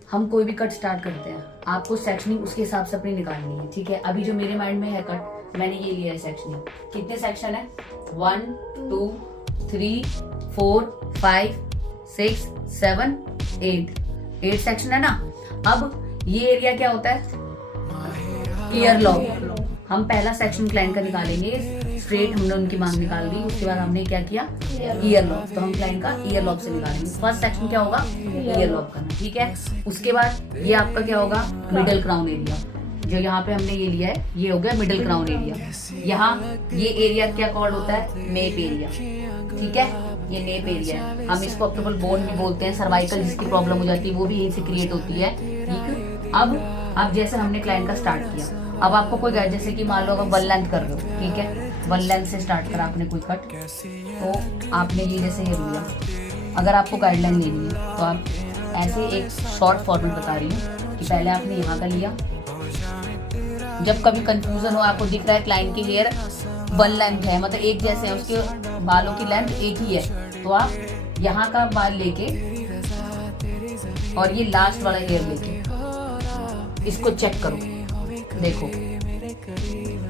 हम कोई भी कट स्टार्ट करते हैं, आपको सेक्शनिंग उसके हिसाब से अपनी निकालनी है। ठीक है, अभी जो मेरे माइंड में है कट, मैंने ये लिया है सेक्शनिंग। कितने सेक्शन है? 1 2 3 4 5 6 7 8 सेक्शन है ना। अब ये एरिया क्या होता है? Year lobe. हम पहला सेक्शन क्लाइंट का निकालेंगे। स्ट्रेट हमने उनकी मांग निकाल दी, उसके बाद हमने क्या किया? Year lobe. तो हम क्लाइंट का ईयर लॉब से निकालेंगे। फर्स्ट सेक्शन क्या होगा? ईयर लॉब करना। ठीक है, उसके बाद ये आपका क्या होगा? Middle crown area. जो यहाँ पे हमने ये लिया है, ये हो गया मिडिल क्राउन एरिया। यहाँ ये एरिया क्या कॉल्ड होता है? Nape area. ठीक है, ये नेप एरिया है। हम इसको ऑप्टिकल बोन भी बोलते हैं। सर्वाइकल जिसकी प्रॉब्लम हो जाती है वो भी यहीं से क्रिएट होती है। ठीक, अब जैसे हमने क्लाइंट का स्टार्ट किया, अब आपको कोई जैसे कि मान लो अगर 1 लेंथ कर रहे हो, ठीक है, 1 लेंथ से स्टार्ट करा आपने कोई कट, तो आपने ये जैसे ये लिया। अगर आपको गाइडलाइन लेनी है तो आप ऐसे एक शॉर्ट फॉर्मेट बता रही हूँ कि पहले आपने यहाँ का लिया। जब कभी कंफ्यूजन हो, आपको दिख रहा है क्लाइंट की हेयर 1 लेंथ है, मतलब एक जैसे है, उसके बालों की लेंथ एक ही है, तो आप यहाँ का बाल लेके और ये लास्ट वाला हेयर लेके इसको चेक करो। देखो,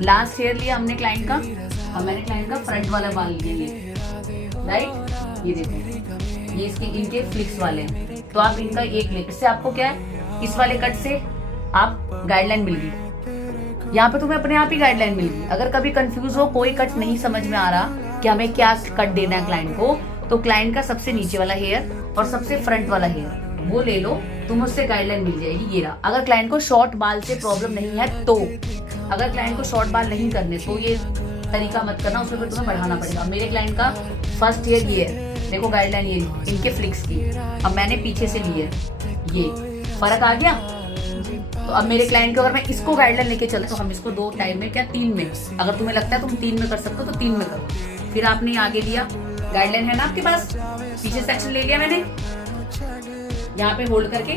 लास्ट हेयर लिया हमने क्लाइंट का और मैंने क्लाइंट का फ्रंट वाला बाल लिया, ये राइट। ये देखो, ये इसके इनके फ्लिक्स वाले हैं, तो आप इनका एक ले। इससे आपको क्या है? इस वाले कट से आप गाइडलाइन मिल गई। यहाँ पे तुम्हें अपने आप ही गाइडलाइन मिल गई। अगर कभी कंफ्यूज हो, कोई कट नहीं समझ में आ रहा कि हमें क्या कट देना है क्लाइंट को, तो क्लाइंट का सबसे नीचे वाला हेयर और सबसे फ्रंट वाला हेयर वो ले लो, तुम उससे गाइडलाइन मिल जाएगी। ये रहा। अगर क्लाइंट को शॉर्ट बाल से प्रॉब्लम नहीं है तो, अगर क्लाइंट को शॉर्ट बाल नहीं करने तो ये तरीका मत करना, उसमें फिर तुम्हें बढ़ाना पड़ेगा। मेरे क्लाइंट का फर्स्ट हेयर ये है, देखो गाइडलाइन ये इनके फ्लिक्स की, अब मैंने पीछे से ली है, ये फर्क आ गया। तो अब मेरे क्लाइंट को अगर मैं इसको गाइडलाइन लेके चले तो हम इसको 2 टाइम में क्या 3 में, अगर तुम्हें लगता है तुम 3 में कर सकते हो तो 3 में करो। फिर आपने आगे लिया, गाइडलाइन है ना आपके पास, पीछे सेक्शन ले लिया मैंने, यहाँ पे होल्ड करके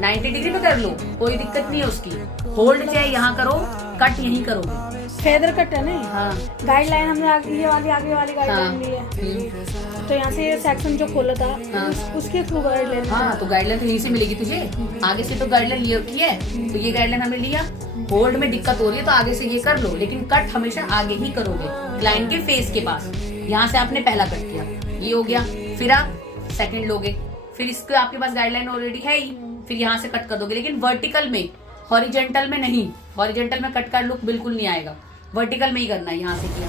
90 डिग्री पे कर लो, कोई दिक्कत नहीं है उसकी। होल्ड चाहे यहाँ करो, कट यहीं करोगे। फेदर कट है ना। हाँ, गाइडलाइन हमने आगे वाली गाइडलाइन ली है। तो यहाँ से सेक्शन जो खोला था, उसके थ्रू गाइडलाइन। हाँ, तो गाइडलाइन तो यहीं से मिलेगी तुझे। आगे से तो गाइडलाइन ले रखी है, तो ये गाइडलाइन हमने लिया। होल्ड में दिक्कत हो रही है तो आगे से ये कर लो, लेकिन कट हमेशा आगे ही करोगे, क्लाइंट के फेस के पास। यहाँ से आपने पहला कट किया, ये हो गया। फिर आप सेकंड लोगे, फिर इसके आपके पास गाइडलाइन ऑलरेडी है ही, फिर यहाँ से कट कर दोगे, लेकिन वर्टिकल में, हॉरिजेंटल में नहीं। हॉरिजेंटल में कट का लुक बिल्कुल नहीं आएगा, वर्टिकल में ही करना है। यहाँ से किया,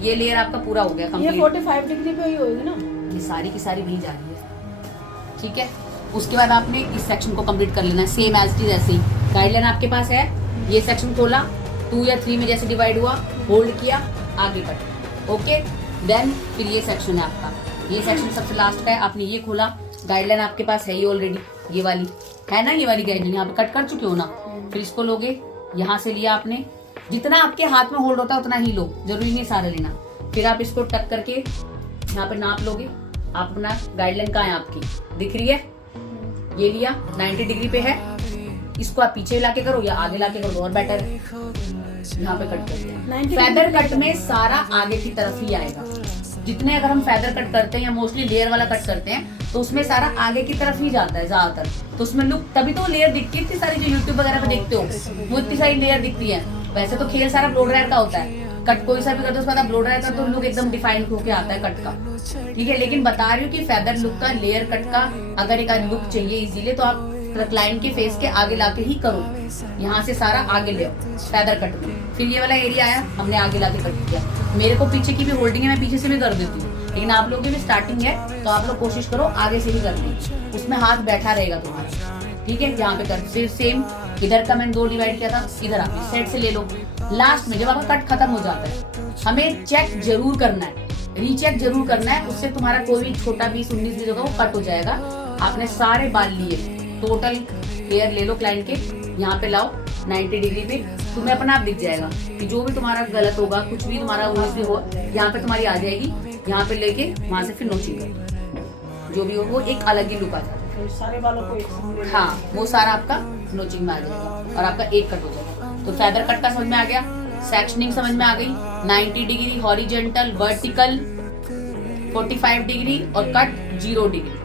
ये लेयर आपका पूरा हो गया कंप्लीट। ये 45 डिग्री पे ही होगी ना, ये सारी की सारी वही जा रही है। ठीक है, उसके बाद आपने इस सेक्शन को कंप्लीट कर लेना है सेम एज इट इज। ऐसे ही गाइडलाइन आपके पास है, ये सेक्शन खोला, 2 या 3 में जैसे डिवाइड हुआ, होल्ड किया, आगे कट। ओके, देन फिर ये सेक्शन है आपका, ये सेक्शन सबसे लास्ट का है। आपने ये खोला, गाइडलाइन आपके पास है ये ऑलरेडी, ये वाली है ना, ये वाली गाइडलाइन यहाँ पे कट कर चुके हो ना। फिर इसको लोगे, यहाँ से लिया आपने, जितना आपके हाथ में होल्ड होता है उतना ही लो, जरूरी नहीं सारा लेना। फिर आप इसको टक करके यहाँ पे नाप लोगे। आप अपना गाइडलाइन कहाँ है आपकी, दिख रही है, ये लिया 90 डिग्री पे है, इसको आप पीछे लाके करो या आगे लाके करो और बेटर है। यहाँ पे कट करते हैं। फेदर कट में सारा आगे की तरफ ही आएगा। जितने अगर हम फेदर कट करते हैं या मोस्टली लेयर वाला कट करते हैं तो उसमें सारा आगे की तरफ ही जाता है ज्यादातर, तो उसमें लुक, तभी तो लेयर दिखती है इतनी सारी। जो यूट्यूब वगैरह पे देखते हो वो इतनी सारी लेयर दिखती है। वैसे तो खेल सारा ब्लो ड्रायर का होता है, कट कोई सा भी करते हो उसके बाद ब्लो ड्रायर का तो लुक एकदम डिफाइन होके आता है कट का। ठीक है, लेकिन बता रही हूँ कि फेदर लुक का, लेयर कट का अगर एक लुक चाहिए इजीली तो आप क्लाइंट के फेस के आगे लाके ही करो। यहाँ से सारा आगे ले फेदर कट में। फिर ये वाला एरिया आया, हमने आगे लाके कट किया। मेरे को पीछे की भी होल्डिंग है, मैं पीछे से भी कर देती हूँ, लेकिन आप लोगों की भी स्टार्टिंग है तो आप लोग कोशिश करो आगे से ही करनी, उसमें हाथ बैठा रहेगा तुम्हारा। ठीक है, यहाँ पे कर। फिर सेम इधर का मैंने 2 डिवाइड किया था, इधर आप इस साइड से ले लो। लास्ट में जब आपका कट खत्म हो जाता है, हमें चेक जरूर करना है, रीचेक जरूर करना है, उससे तुम्हारा कोई भी छोटा 20-19 भी होगा वो कट हो जाएगा। आपने सारे बाल लिए, टोटल हेयर ले लो क्लाइंट के, यहाँ पे लाओ 90 डिग्री पे, तुम्हें अपना आप दिख जाएगा कि जो भी तुम्हारा गलत होगा, कुछ भी तुम्हारा उल्टी हो, यहाँ पे तुम्हारी आ जाएगी। यहाँ पे लेके वहां से फिर नोचिंग करो, जो भी हो वो एक अलग ही लुक आ जाता है। सारे बालों को एक साथ, हाँ, वो सारा आपका नोचिंग में आ जाएगा और आपका एक कट हो जाएगा। तो फेदर कट का समझ में आ गया, सेक्शनिंग समझ में आ गई, 90 डिग्री हॉरिजेंटल, वर्टिकल 45 डिग्री और cut 0 degree.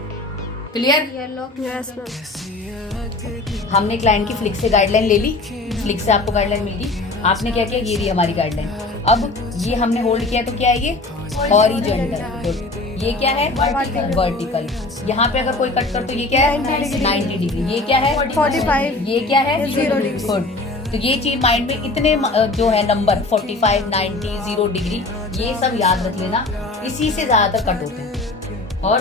Clear? Yellow. Yes ma'am. हमने क्लाइंट की फ्लिक से गाइडलाइन ले ली, फ्लिक से आपको गाइडलाइन मिल गई, आपने क्या किया, ये रही हमारी गाइडलाइन। अब ये हमने होल्ड किया तो क्या है ये हॉरिजॉन्टल, ये क्या है वर्टिकल। यहाँ पे अगर कोई कट कर तो ये क्या है 90 डिग्री, ये क्या है 45, ये क्या है 0 डिग्री। गुड। तो ये चीज माइंड में इतने जो है नंबर 45, 90, 0 डिग्री, ये सब याद रख लेना, इसी से ज्यादातर कट होते हैं। और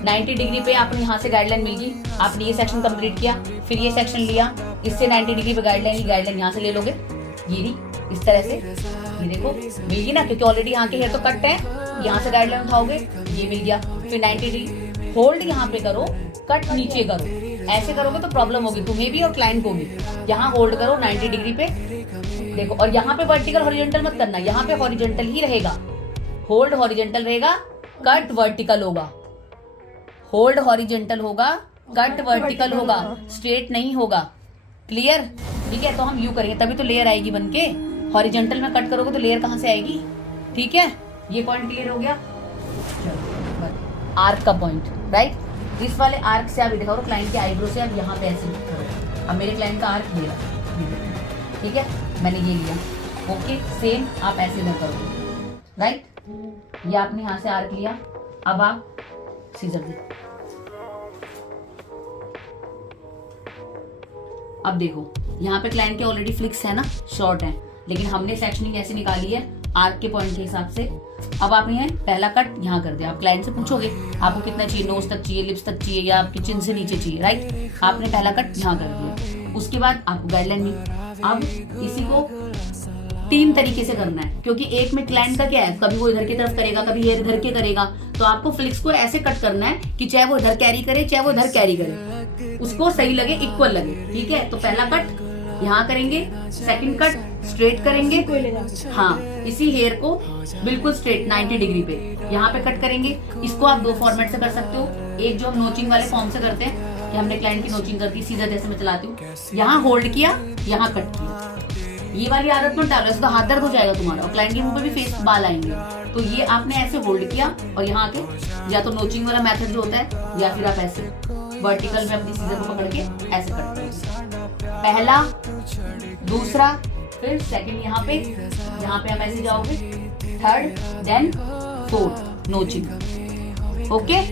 90 डिग्री पे आपने यहाँ से गाइडलाइन मिल गई, आपने ये सेक्शन कंप्लीट किया, फिर ये सेक्शन लिया, इससे 90 डिग्री पे गाइडलाइन यहाँ से ले लोगे, ये रही इस तरह से, ये देखो मिल गई ना, क्योंकि ऑलरेडी यहाँ के हेयर तो कट है, यहाँ से गाइडलाइन उठाओगे, ये मिल गया। फिर 90 डिग्री होल्ड यहाँ पे करो, कट नीचे करो, ऐसे करोगे तो प्रॉब्लम होगी तुम्हें भी और क्लाइंट को भी। यहाँ होल्ड करो 90 डिग्री पे, देखो, और यहाँ पे वर्टिकल हॉरिजॉन्टल मत करना, यहाँ पे हॉरिजॉन्टल ही रहेगा, होल्ड हॉरिजॉन्टल रहेगा, कट वर्टिकल होगा, होल्ड हॉरिजॉन्टल होगा, कट वर्टिकल होगा, स्ट्रेट नहीं होगा। क्लियर? ठीक है, तो हम यू करेंगे तभी तो लेयर आएगी बनके, हॉरिजॉन्टल में कट करोगे तो लेयर कहाँ से आएगी? ठीक है, ये पॉइंट क्लियर हो गया। आर्क का पॉइंट, राइट, इस वाले आर्क से आप दिखाओ क्लाइंट के आईब्रो से, आप यहाँ पे ऐसे करो। अब मेरे क्लाइंट का आर्क ये रहा, ठीक है, मैंने ये लिया, ओके, सेम आप ऐसे में करो, राइट, ये आपने यहाँ से आर्क लिया, अब आप सीजर दे। अब देखो यहाँ पे क्लाइंट के ऑलरेडी फ्लिक्स है ना, शॉर्ट है, लेकिन हमने सेक्शनिंग ऐसे निकाली है आर्क के पॉइंट के हिसाब से। अब आपने पहला कट यहाँ कर दिया, आप क्लाइंट से पूछोगे आपको कितना चाहिए, नोज तक चाहिए, लिप्स तक चाहिए, या आपकी चिन से नीचे चाहिए, राइट, आपने पहला कट यहाँ कर दिया। उसके बाद आपको गाइडलाइन मिली, अब इसी को 3 तरीके से करना है, क्योंकि एक में क्लाइंट का क्या है, कभी वो इधर की तरफ करेगा, कभी हेयर इधर के करेगा, तो आपको फ्लिक्स को ऐसे कट करना है कि चाहे वो इधर कैरी करे, चाहे वो इधर कैरी करे, उसको सही लगे, इक्वल लगे। ठीक है, तो पहला कट यहाँ करेंगे, सेकंड कट स्ट्रेट करेंगे, हाँ, इसी हेयर को बिल्कुल स्ट्रेट 90 डिग्री पे यहाँ पे कट करेंगे। इसको आप 2 फॉर्मेट से कर सकते हो, एक जो हम नोचिंग वाले फॉर्म से करते हैं कि हमने क्लाइंट की नोचिंग कर दी, सीधा जैसे मैं चलाती हूँ, यहाँ होल्ड किया, यहाँ कट किया, ये वाली आदत मत डालो, इसका हाथ दर्द हो जाएगा तुम्हारा, और क्लाइंट के मुंह पे भी फेस बाल आएंगे। तो ये आपने ऐसे होल्ड किया और यहाँ आके या तो नोचिंग वाला मेथड जो होता है, या फिर आप ऐसे वर्टिकल में अपनी सीजर को पकड़ के ऐसे करते हो, पहला, दूसरा, फिर सेकंड यहाँ पे आप ऐसे जाओगे, third, then fourth notching. Okay,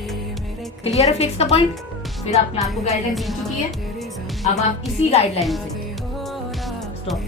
clear है फ्लिक्स का पॉइंट? फिर आप क्लाइंट को गाइडलाइन मिल चुकी है, अब आप इसी गाइडलाइन से स्टॉप